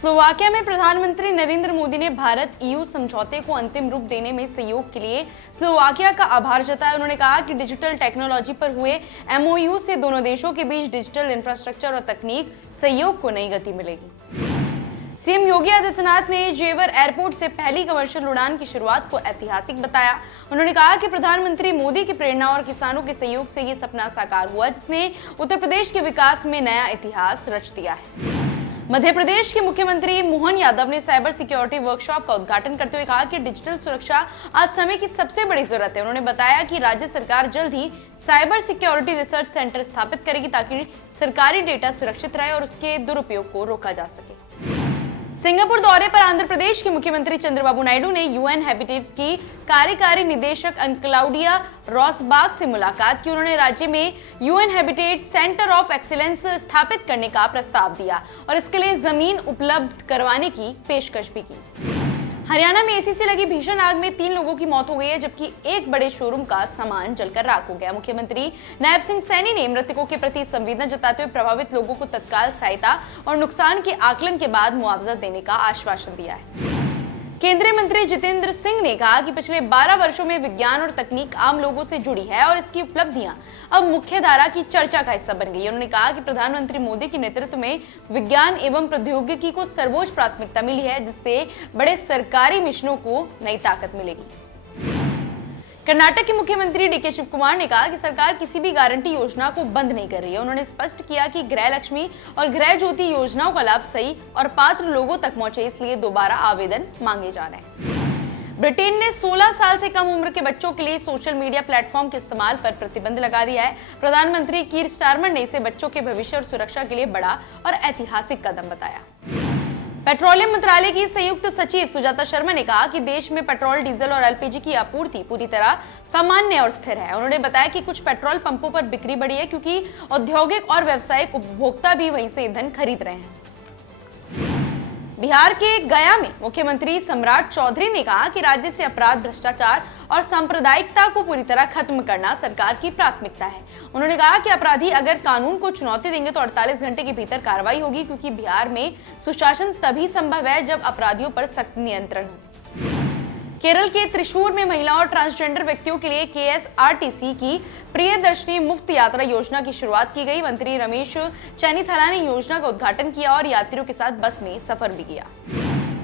Slovakia में प्रधानमंत्री नरेंद्र मोदी ने भारत ईयू समझौते को अंतिम रूप देने में सहयोग के लिए स्लोवाकिया का आभार जताया। उन्होंने कहा कि डिजिटल टेक्नोलॉजी पर हुए एमओयू से दोनों देशों के बीच डिजिटल इंफ्रास्ट्रक्चर और तकनीक सहयोग को नई गति मिलेगी। सीएम योगी आदित्यनाथ ने जेवर एयरपोर्ट से पहली कमर्शियल उड़ान की शुरुआत को ऐतिहासिक बताया। उन्होंने कहा कि प्रधानमंत्री मोदी की प्रेरणा और किसानों के सहयोग से ये सपना साकार हुआ, जिसने उत्तर प्रदेश के विकास में नया इतिहास रच दिया है। मध्य प्रदेश के मुख्यमंत्री मोहन यादव ने साइबर सिक्योरिटी वर्कशॉप का उद्घाटन करते हुए कहा कि डिजिटल सुरक्षा आज समय की सबसे बड़ी जरूरत है। उन्होंने बताया कि राज्य सरकार जल्द ही साइबर सिक्योरिटी रिसर्च सेंटर स्थापित करेगी ताकि सरकारी डेटा सुरक्षित रहे और उसके दुरुपयोग को रोका जा सके। सिंगापुर दौरे पर आंध्र प्रदेश के मुख्यमंत्री चंद्रबाबू नायडू ने यूएन हैबिटेट की कार्यकारी निदेशक क्लाउडिया रॉसबाग से मुलाकात की। उन्होंने राज्य में UN habitat centre of excellence स्थापित करने का प्रस्ताव दिया और इसके लिए जमीन उपलब्ध करवाने की पेशकश भी की। हरियाणा में एसी से लगी भीषण आग में 3 लोगों की मौत हो गई है, जबकि एक बड़े शोरूम का सामान जलकर राख हो गया। मुख्यमंत्री नायब सिंह सैनी ने मृतकों के प्रति संवेदना जताते हुए प्रभावित लोगों को तत्काल सहायता और नुकसान के आकलन के बाद मुआवजा देने का आश्वासन दिया है। केंद्रीय मंत्री जितेंद्र सिंह ने कहा कि पिछले 12 वर्षों में विज्ञान और तकनीक आम लोगों से जुड़ी है और इसकी उपलब्धियां अब मुख्य धारा की चर्चा का हिस्सा बन गई है। उन्होंने कहा कि प्रधानमंत्री मोदी के नेतृत्व में विज्ञान एवं प्रौद्योगिकी को सर्वोच्च प्राथमिकता मिली है, जिससे बड़े सरकारी मिशनों को नई ताकत मिलेगी। कर्नाटक के मुख्यमंत्री डीके शिव कुमार ने कहा कि सरकार किसी भी गारंटी योजना को बंद नहीं कर रही है। उन्होंने स्पष्ट किया कि गृह लक्ष्मी और गृह ज्योति योजनाओं का लाभ सही और पात्र लोगों तक पहुंचे, इसलिए दोबारा आवेदन मांगे जा रहे हैं। ब्रिटेन ने 16 साल से कम उम्र के बच्चों के लिए सोशल मीडिया प्लेटफॉर्म के इस्तेमाल पर प्रतिबंध लगा दिया है। प्रधानमंत्री कीर स्टारमर ने इसे बच्चों के भविष्य और सुरक्षा के लिए बड़ा और ऐतिहासिक कदम बताया। पेट्रोलियम मंत्रालय की संयुक्त सचिव सुजाता शर्मा ने कहा कि देश में पेट्रोल, डीजल और एलपीजी की आपूर्ति पूरी तरह सामान्य और स्थिर है। उन्होंने बताया कि कुछ पेट्रोल पंपों पर बिक्री बढ़ी है क्योंकि औद्योगिक और व्यावसायिक उपभोक्ता भी वहीं से ईंधन खरीद रहे हैं। बिहार के गया में मुख्यमंत्री सम्राट चौधरी ने कहा कि राज्य से अपराध, भ्रष्टाचार और सांप्रदायिकता को पूरी तरह खत्म करना सरकार की प्राथमिकता है। उन्होंने कहा कि अपराधी अगर कानून को चुनौती देंगे तो 48 घंटे के भीतर कार्रवाई होगी, क्योंकि बिहार में सुशासन तभी संभव है जब अपराधियों पर सख्त नियंत्रण हो। केरल के त्रिशूर में महिलाओं और ट्रांसजेंडर व्यक्तियों के लिए केएसआरटीसी की प्रियदर्शनी मुफ्त यात्रा योजना की शुरुआत की गई। मंत्री रमेश चेन्नीथला ने योजना का उद्घाटन किया और यात्रियों के साथ बस में सफर भी किया।